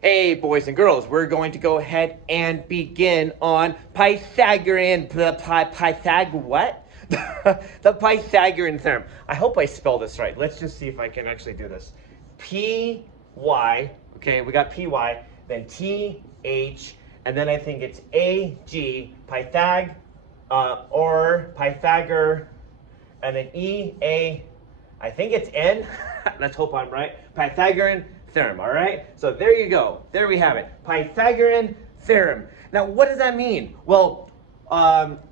Hey, boys and girls, we're going to go ahead and begin on Pythagorean, what? The Pythagorean Theorem. I hope I spelled this right. Let's just see if I can actually do this. P-Y, okay, we got P-Y, then T-H, and then I think it's A-G, or Pythagor, and then E-A, I think it's N. Let's hope I'm right. Pythagorean Theorem, all right? So there you go. There we have it. Pythagorean Theorem. Now, what does that mean? Well,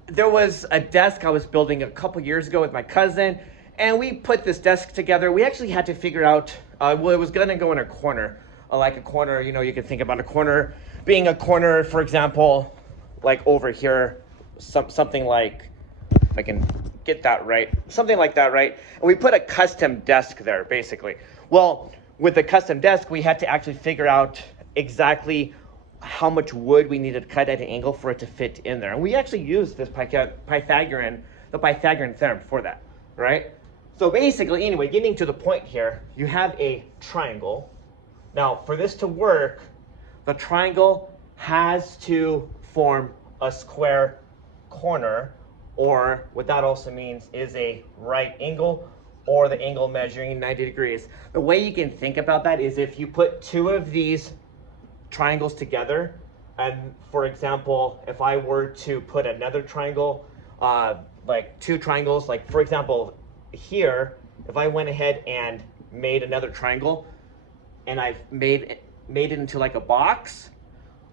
there was a desk I was building a couple years ago with my cousin, and we put this desk together. We actually had to figure out, well, it was going to go in a corner, like a corner, you know, you can think about a corner being a corner, for example, like over here, something like, if I can get that right, something like that, right? And we put a custom desk there, basically. Well, with the custom desk, we had to actually figure out exactly how much wood we needed to cut at an angle for it to fit in there. And we actually used this the Pythagorean Theorem for that, right? So basically, anyway, getting to the point here, you have a triangle. Now, for this to work, the triangle has to form a square corner, or what that also means is a right angle, or the angle measuring 90 degrees. The way you can think about that is if you put two of these triangles together, and for example, if I were to put another triangle, like two triangles, like for example, here, if I went ahead and made another triangle, and I made it into like a box,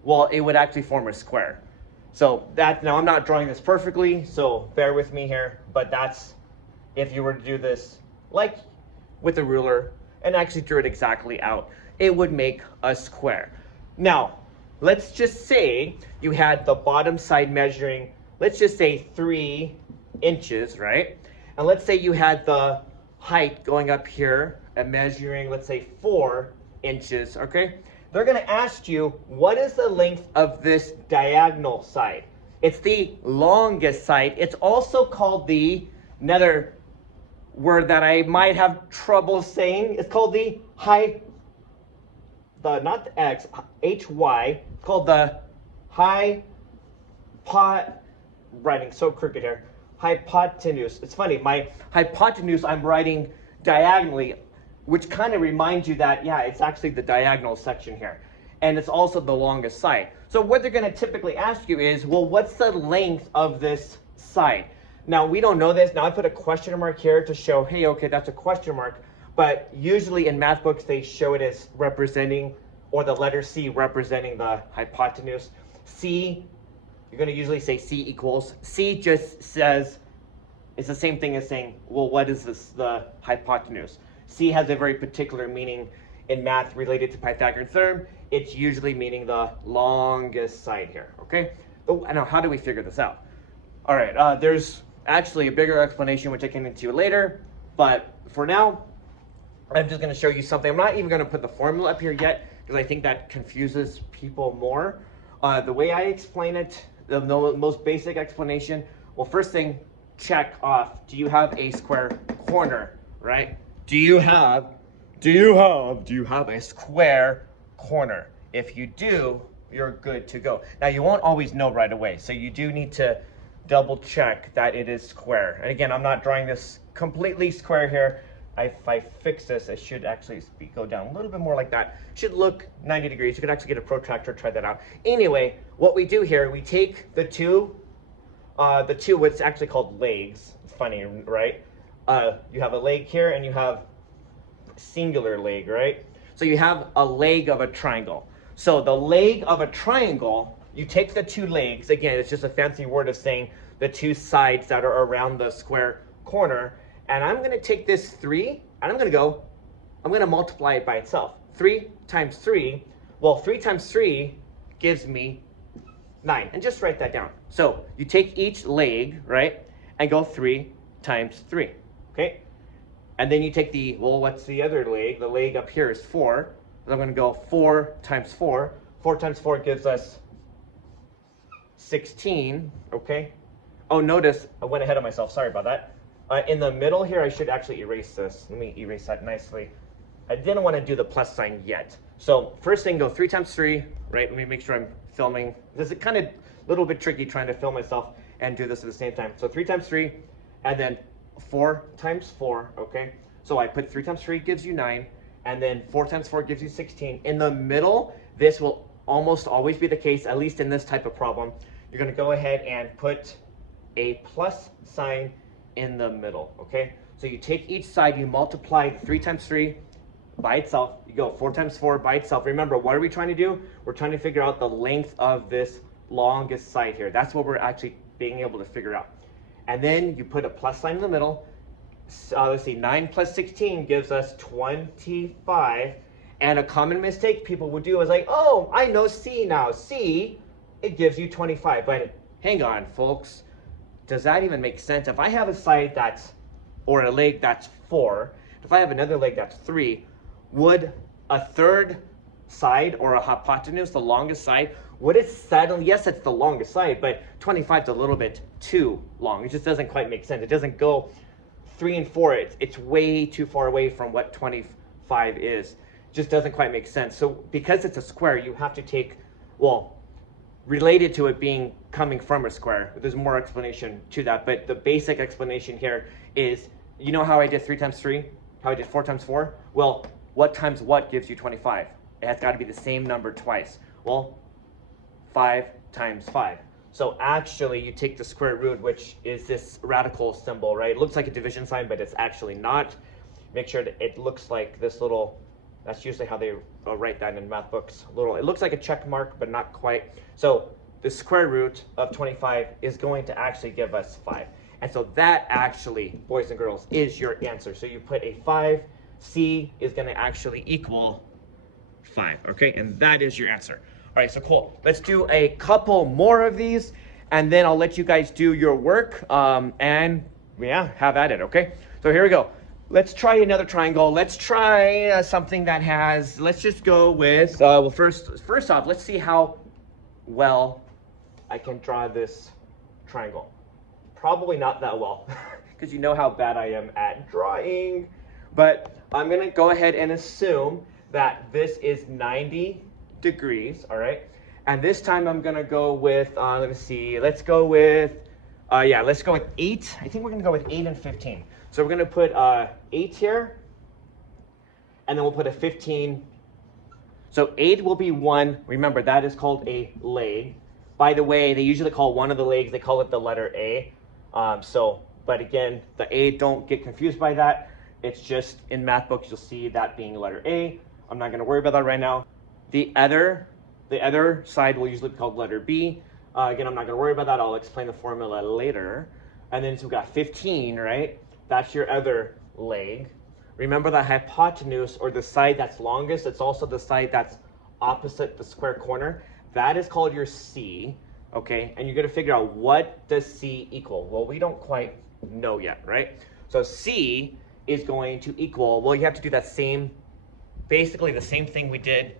well, it would actually form a square. So that, now I'm not drawing this perfectly, so bear with me here, but that's if you were to do this like with a ruler and actually drew it exactly out, it would make a square. Now, let's just say you had the bottom side measuring, let's just say 3 inches, right? And let's say you had the height going up here and measuring, let's say 4 inches, okay? They're gonna ask you, what is the length of this diagonal side? It's the longest side. It's also called another word that I might have trouble saying. It's called the not the X, H-Y. It's called the writing so crooked here. Hypotenuse. It's funny, my hypotenuse I'm writing diagonally, which kind of reminds you that, yeah, it's actually the diagonal section here. And it's also the longest side. So what they're going to typically ask you is, well, what's the length of this side? Now, we don't know this. Now, I put a question mark here to show, hey, okay, that's a question mark. But usually in math books, they show it as representing, or the letter C representing the hypotenuse. C, you're going to usually say C equals. C just says, it's the same thing as saying, well, what is this, the hypotenuse? C has a very particular meaning in math related to Pythagorean Theorem. It's usually meaning the longest side here, okay? Oh, now how do we figure this out? All right, there's actually a bigger explanation which I can get into later, but for now, I'm just gonna show you something. I'm not even gonna put the formula up here yet because I think that confuses people more. The way I explain it, the most basic explanation, well, first thing, check off, do you have a square corner, right? Do you have a square corner? If you do, you're good to go. Now, you won't always know right away, so you do need to double check that it is square. And again, I'm not drawing this completely square here. If I fix this, it should actually go down a little bit more like that. It should look 90 degrees. You could actually get a protractor, try that out. Anyway, what we do here, we take the two what's actually called legs. It's funny, right? You have a leg here and you have singular leg, right? So you have a leg of a triangle. So the leg of a triangle, you take the two legs, again, it's just a fancy word of saying the two sides that are around the square corner, and I'm gonna take this 3, and I'm gonna multiply it by itself. 3 times 3, well, 3 times 3 gives me 9, and just write that down. So you take each leg, right, and go 3 times 3, okay? And then you take the, well, what's the other leg? The leg up here is 4. So I'm going to go 4 times 4. 4 times 4 gives us 16, okay? Oh, notice I went ahead of myself. Sorry about that. In the middle here, I should actually erase this. Let me erase that nicely. I didn't want to do the plus sign yet. So first thing, go 3 times 3, right? Let me make sure I'm filming. This is kind of a little bit tricky trying to film myself and do this at the same time. So 3 times 3, and then 4 times 4, okay? So I put 3 times 3 gives you 9, and then 4 times 4 gives you 16. In the middle, this will almost always be the case, at least in this type of problem. You're gonna go ahead and put a plus sign in the middle, okay? So you take each side, you multiply 3 times 3 by itself, you go 4 times 4 by itself. Remember, what are we trying to do? We're trying to figure out the length of this longest side here. That's what we're actually being able to figure out. And then you put a plus sign in the middle. Let's see, 9 plus 16 gives us 25. And a common mistake people would do is like, oh, I know C now. C, it gives you 25. But hang on, folks. Does that even make sense? If I have a side that's, or a leg that's 4, if I have another leg that's 3, would a third side or a hypotenuse, the longest side, would it suddenly, yes, it's the longest side, but 25 is a little bit too long. It just doesn't quite make sense. It doesn't go 3 and 4. It's way too far away from what 25 is. It just doesn't quite make sense. So because it's a square, you have to take, well, related to it being coming from a square, there's more explanation to that, but the basic explanation here is, you know how I did 3 times 3? How I did 4 times 4? Well, what times what gives you 25? It has got to be the same number twice. Well, 5 times 5. So actually, you take the square root, which is this radical symbol, right? It looks like a division sign, but it's actually not. Make sure that it looks like this little, that's usually how they write that in math books. It looks like a check mark, but not quite. So the square root of 25 is going to actually give us 5. And so that actually, boys and girls, is your answer. So you put a 5, C is going to actually equal 5, okay? And that is your answer. All right, so cool. Let's do a couple more of these, and then I'll let you guys do your work, and yeah, have at it, okay? So here we go. Let's try another triangle. Let's try something that has, let's just go with, well, first off, let's see how well I can draw this triangle. Probably not that well, because you know how bad I am at drawing. But I'm going to go ahead and assume that this is 90 degrees, all right? And this time I'm going to go with, let me see, let's go with, let's go with 8. I think we're going to go with 8 and 15. So we're going to put 8 here, and then we'll put a 15. So 8 will be 1. Remember, that is called a leg. By the way, they usually call one of the legs, they call it the letter A. But again, the A, don't get confused by that. It's just in math books, you'll see that being letter A. I'm not going to worry about that right now. The other side will usually be called letter B. Again, I'm not going to worry about that. I'll explain the formula later. And then so we've got 15, right? That's your other leg. Remember the hypotenuse, or the side that's longest, it's also the side that's opposite the square corner. That is called your C, okay? And you're going to figure out, what does C equal? Well, we don't quite know yet, right? So C is going to equal, well, you have to do that same, basically the same thing we did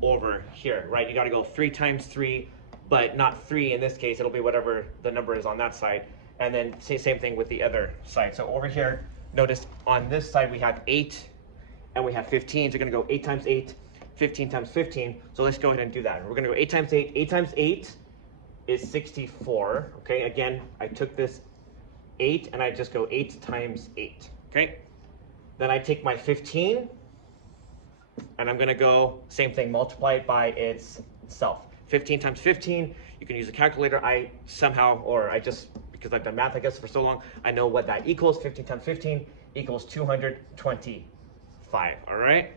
over here, right? You got to go 3 times 3, but not 3 in this case. It'll be whatever the number is on that side. And then say same thing with the other side. So over here, notice on this side we have 8 and we have 15. So you're going to go 8 times 8, 15 times 15. So let's go ahead and do that. We're going to go 8 times 8. 8 times 8 is 64. Okay, again, I took this 8 and I just go 8 times 8. Okay, then I take my 15 and I'm going to go, same thing, multiply it by itself. 15 times 15, you can use a calculator. I somehow, or I just, because I've done math, I guess, for so long, I know what that equals. 15 times 15 equals 225, all right?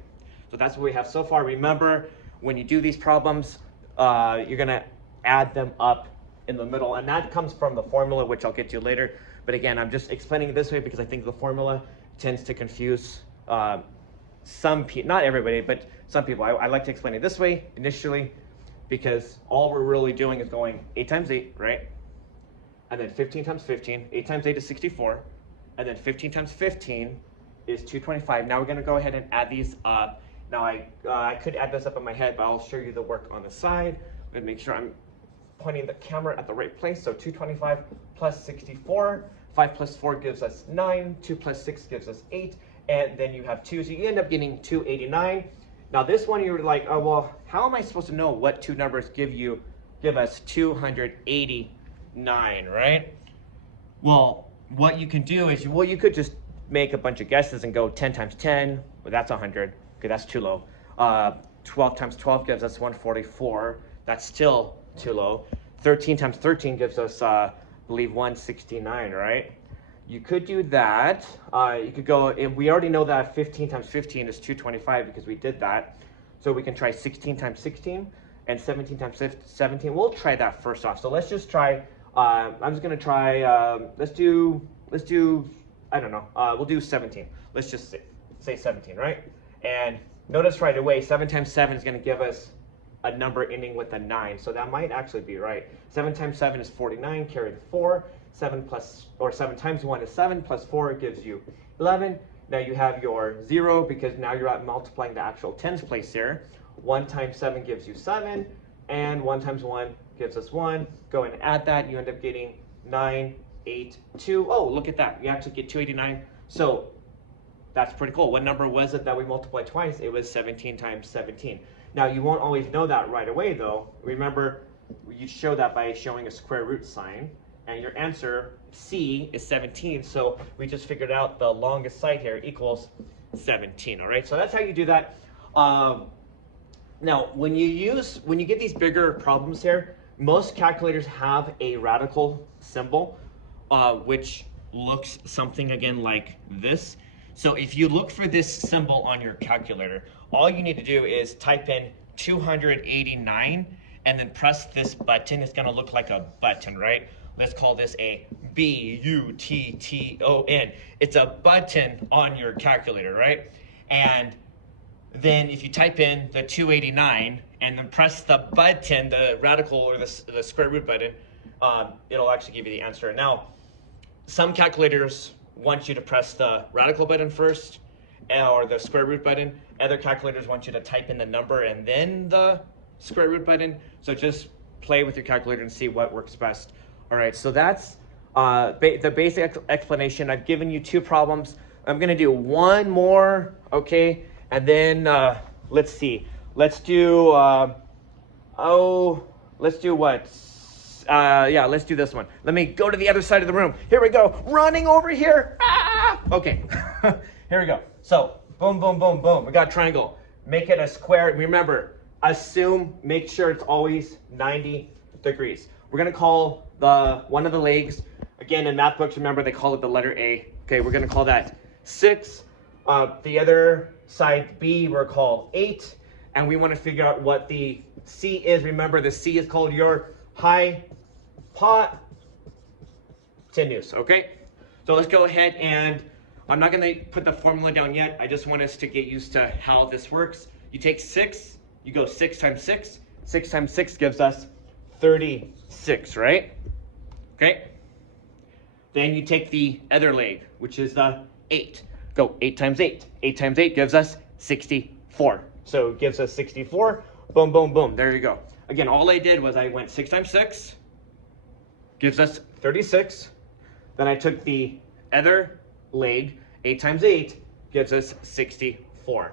So that's what we have so far. Remember, when you do these problems, you're going to add them up in the middle, and that comes from the formula, which I'll get to later. But again, I'm just explaining it this way because I think the formula tends to confuse some people, not everybody, but some people. I like to explain it this way initially, because all we're really doing is going 8 times 8, right? And then 15 times 15. 8 times 8 is 64. And then 15 times 15 is 225. Now we're going to go ahead and add these up. Now I could add this up in my head, but I'll show you the work on the side. I'm going to make sure I'm pointing the camera at the right place. So 225 plus 64. 5 plus 4 gives us 9. 2 plus 6 gives us 8. And then you have 2, so you end up getting 289. Now this one you were like, oh well, how am I supposed to know what two numbers give us 289, right? Well, what you can do is, well, you could just make a bunch of guesses and go 10 times 10, well, that's 100. Okay, that's too low. 12 times 12 gives us 144. That's still too low. 13 times 13 gives us, I believe, 169, right? You could do that. You could go, we already know that 15 times 15 is 225 because we did that. So we can try 16 times 16 and 17 times 17. We'll try that first off. So let's just try, I'm just gonna try, let's do, I don't know, we'll do 17. Let's just say 17, right? And notice right away, 7 times 7 is gonna give us a number ending with a 9. So that might actually be right. 7 times 7 is 49, carry the 4. 7 times 1 is 7, plus 4 gives you 11. Now you have your 0 because now you're at multiplying the actual tens place here. 1 times 7 gives you 7, and 1 times 1 gives us 1. Go and add that, you end up getting 9, 8, 2. Oh, look at that. You actually get 289. So that's pretty cool. What number was it that we multiplied twice? It was 17 times 17. Now you won't always know that right away though. Remember, you show that by showing a square root sign. And your answer, C, is 17. So we just figured out the longest side here equals 17. All right, so that's how you do that. Now, when you get these bigger problems here, most calculators have a radical symbol, which looks something again like this. So if you look for this symbol on your calculator, all you need to do is type in 289 and then press this button. It's gonna look like a button, right? Let's call this a B-U-T-T-O-N. It's a button on your calculator, right? And then if you type in the 289 and then press the button, the radical or the square root button, it'll actually give you the answer. Now, some calculators want you to press the radical button first or the square root button. Other calculators want you to type in the number and then the square root button. So just play with your calculator and see what works best. All right, so that's the basic explanation. I've given you two problems. I'm gonna do one more, okay? And then let's see. Let's do, let's do what? Yeah, let's do this one. Let me go to the other side of the room. Here we go, running over here. Ah! Okay, here we go. So, boom, boom, boom, boom. We got a triangle. Make it a square. Remember, make sure it's always 90 degrees. We're gonna call one of the legs, again in math books, remember they call it the letter A. Okay, we're gonna call that 6. The other side B we're called 8, and we want to figure out what the C is. Remember, the C is called your hypotenuse. Okay, so let's go ahead and I'm not gonna put the formula down yet. I just want us to get used to how this works. You take 6, you go 6 times 6. 6 times 6 gives us 36, right? Okay. Then you take the other leg, which is the 8. Go 8 times 8. 8 times 8 gives us 64. So it gives us 64. Boom, boom, boom. There you go. Again, all I did was I went 6 times 6, gives us 36. Then I took the other leg, 8 times 8, gives us 64.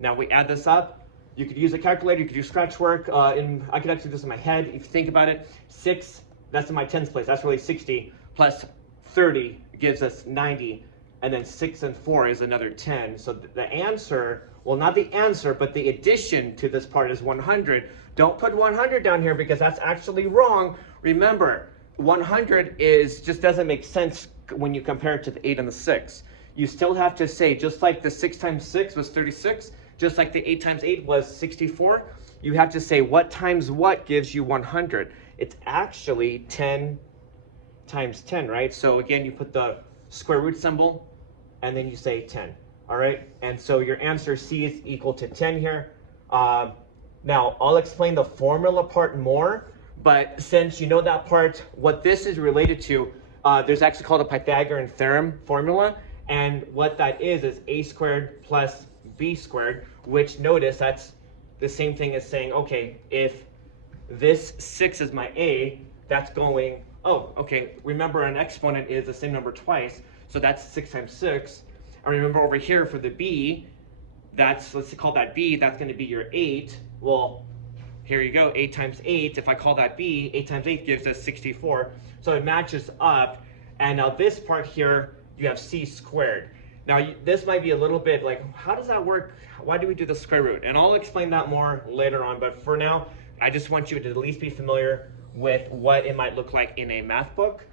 Now we add this up. You could use a calculator, you could do scratch work. I could actually do this in my head. If you think about it, 6, that's in my tens place. That's really 60, plus 30 gives us 90. And then 6 and 4 is another 10. So the answer, well, not the answer, but the addition to this part is 100. Don't put 100 down here because that's actually wrong. Remember, 100 just doesn't make sense when you compare it to the 8 and the 6. You still have to say, just like the 6 times 6 was 36, just like the 8 times 8 was 64, you have to say what times what gives you 100. It's actually 10 times 10, right? So again, you put the square root symbol and then you say 10, all right? And so your answer C is equal to 10 here. Now, I'll explain the formula part more, but since you know that part, what this is related to, there's actually called a Pythagorean Theorem formula, and what that is a squared plus b squared, which notice that's the same thing as saying, okay, if this 6 is my a, that's going, oh, okay, remember an exponent is the same number twice, so that's 6 times 6. And remember over here for the b, let's call that B, that's going to be your 8. Well, here you go, 8 times 8. If I call that B, 8 times 8 gives us 64. So it matches up. And now this part here, you have C squared. Now this might be a little bit like, how does that work? Why do we do the square root? And I'll explain that more later on. But for now, I just want you to at least be familiar with what it might look like in a math book.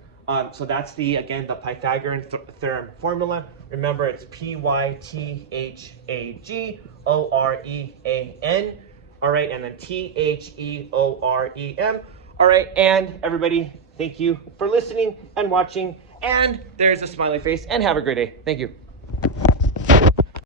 So that's again, the Pythagorean Theorem formula. Remember, it's Pythagorean. All right, and then Theorem. All right, and everybody, thank you for listening and watching. And there's a smiley face, and have a great day. Thank you.